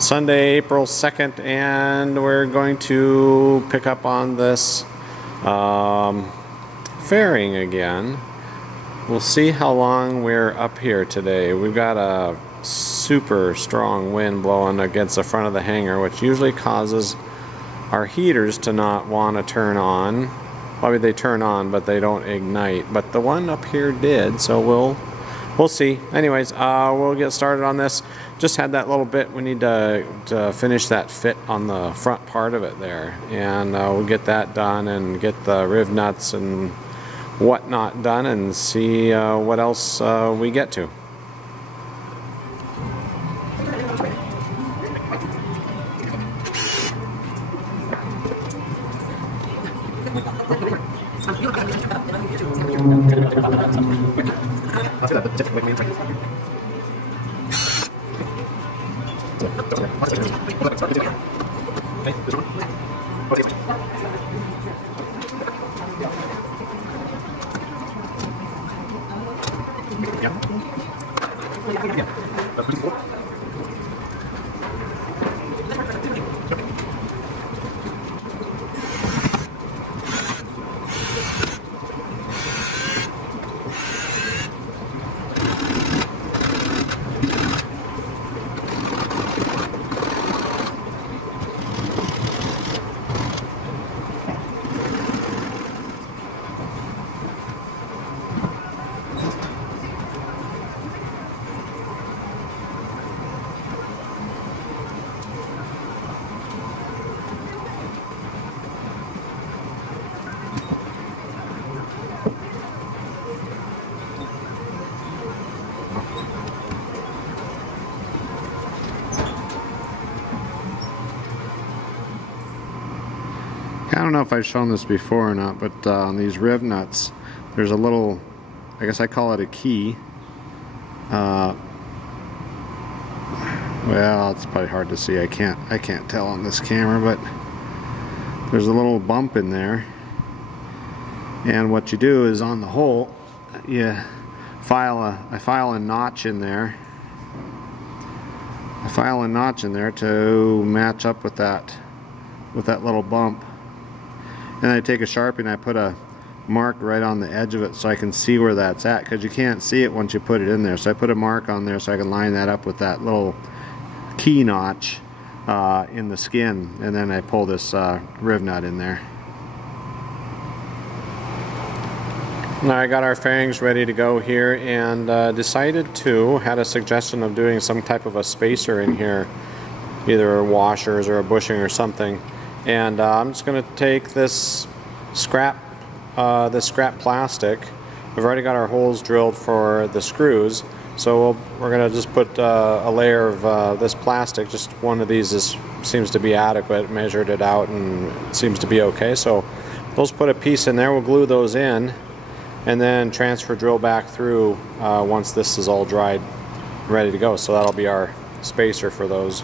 Sunday, April 2nd, and we're going to pick up on this fairing again. We'll see how long we're up here today. We've got a super strong wind blowing against the front of the hangar, which usually causes our heaters to not want to turn on. Probably they turn on, but they don't ignite. But the one up here did, so we'll see. Anyways, we'll get started on this. Just had that little bit. We need to finish that fit on the front part of it there, and we'll get that done and get the riv nuts and whatnot done, and see what else we get to. I don't know if I've shown this before or not, but on these riv nuts, there's a little, I guess I call it a key. Well, it's probably hard to see. I can't tell on this camera, but there's a little bump in there. And what you do is on the hole, I file a notch in there. I file a notch in there to match up with that little bump. And I take a Sharpie and I put a mark right on the edge of it so I can see where that's at, because you can't see it once you put it in there. So I put a mark on there so I can line that up with that little key notch in the skin, and then I pull this riv nut in there. Now I got our fairings ready to go here, and had a suggestion of doing some type of a spacer in here, either washers or a bushing or something. And I'm just going to take this scrap plastic. We've already got our holes drilled for the screws, so we're going to just put a layer of this plastic. Just one of these seems to be adequate. Measured it out and it seems to be okay. So we'll just put a piece in there. We'll glue those in, and then transfer drill back through once this is all dried, ready to go. So that'll be our spacer for those.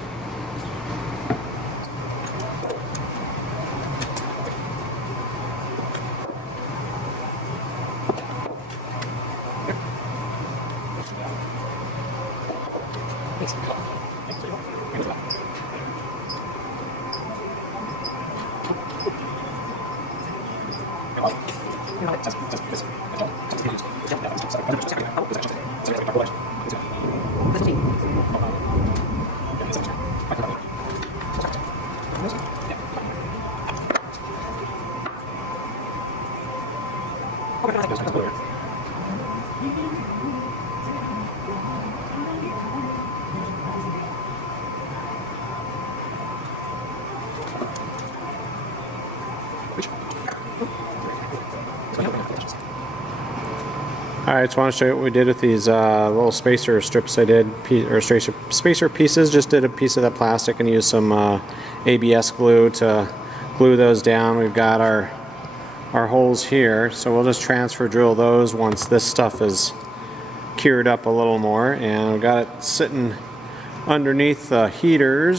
Alright, just want to show you what we did with these little spacer strips I did, or spacer pieces. Just did a piece of that plastic and used some ABS glue to glue those down. We've got our holes here, so we'll just transfer drill those once this stuff is cured up a little more. And we've got it sitting underneath the heater.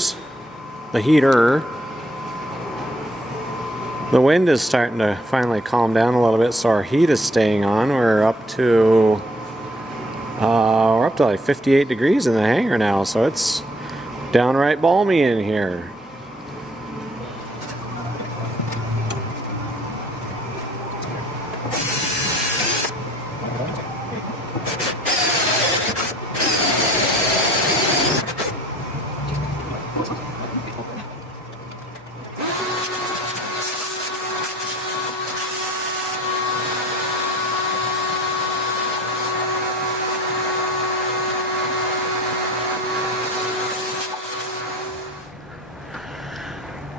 The wind is starting to finally calm down a little bit, so our heat is staying on. We're up to like 58 degrees in the hangar now, so it's Downright balmy in here.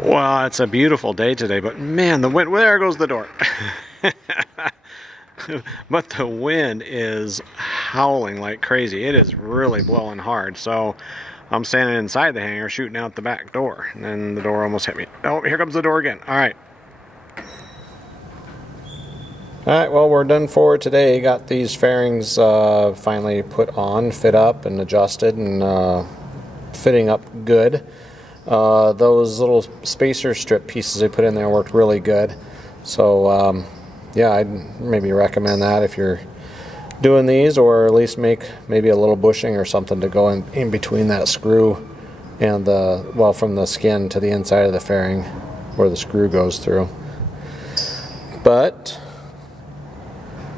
Well, it's a beautiful day today, but man, the wind, there goes the door. But the wind is howling like crazy. It is really blowing hard. So I'm standing inside the hangar shooting out the back door, and then the door almost hit me. Oh, here comes the door again. All right. All right, well, we're done for today. Got these fairings finally put on, fit up, and adjusted, and fitting up good. Those little spacer strip pieces they put in there worked really good. So yeah, I'd maybe recommend that if you're doing these, or at least make maybe a little bushing or something to go in between that screw and the, well, from the skin to the inside of the fairing where the screw goes through. But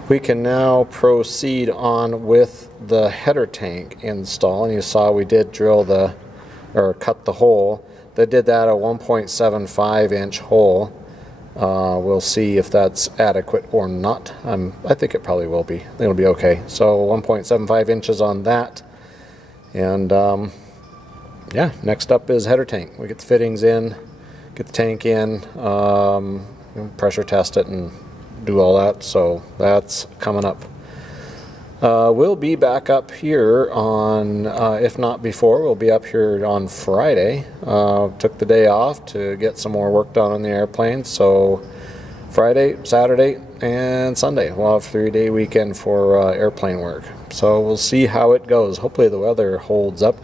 we can now proceed on with the header tank install, and you saw we did drill the, or cut the hole. They did that a 1.75 inch hole. We'll see if that's adequate or not. I think it probably will be. I think it'll be okay. So 1.75 inches on that. And yeah, next up is header tank. We get the fittings in, get the tank in, pressure test it, and do all that. So that's coming up. We'll be back up here on, if not before, we'll be up here on Friday. Took the day off to get some more work done on the airplane. So Friday, Saturday, and Sunday. We'll have a 3-day weekend for airplane work. So we'll see how it goes. Hopefully the weather holds up.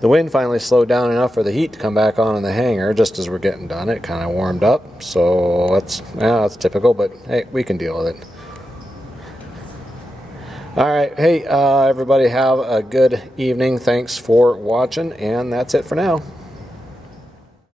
The wind finally slowed down enough for the heat to come back on in the hangar just as we're getting done. It kind of warmed up. So that's typical, but hey, we can deal with it. Alright, hey, everybody have a good evening. Thanks for watching, and that's it for now.